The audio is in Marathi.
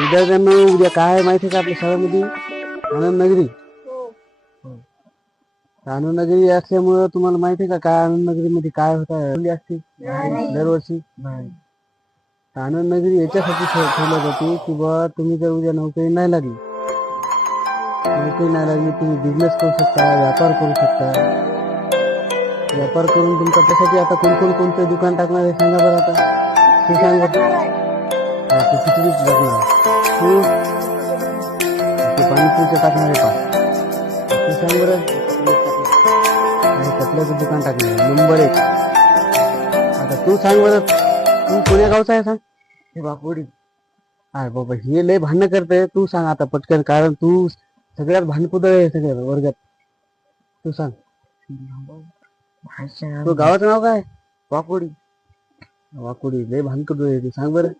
विद्यार्थ्यांना उद्या काय आहे माहिती आहे का आपल्या शाळेमध्ये आनंद नगरी. आनंद नगरी असल्यामुळं तुम्हाला माहिती आहे का काय आनंद नगरीमध्ये काय होत असते दरवर्षी. आनंद नगरी याच्यासाठी ठेवल्या जाते की बा तुम्ही जर उद्या नोकरी नाही लागली तुम्ही बिझनेस करू शकता, व्यापार करू शकता. व्यापार करून तुमचा त्यासाठी आता कोणतं दुकान टाकणार आहे सांगा बरं आता. तू सांग तू खिचडीच टाकणार, तू पाणीपुरीचं टाकणार आहे पा. तू सांग बरं कपड्याचं दुकान टाकणार नंबर 1. आता तू सांग बरं तू कोण्या गावचा आहे सांग. वाकोडी. अरे बाबा हे लय भांडणं करते. तू सांग आता पटकन कारण तू सगळ्यात भांडकुदळ आहे सगळ्यात वर्गात. तू सांग तो गावाचं नाव काय. वाकोडी. वाकोडी लय भांडकुदळ आहे. तू सांग बरं.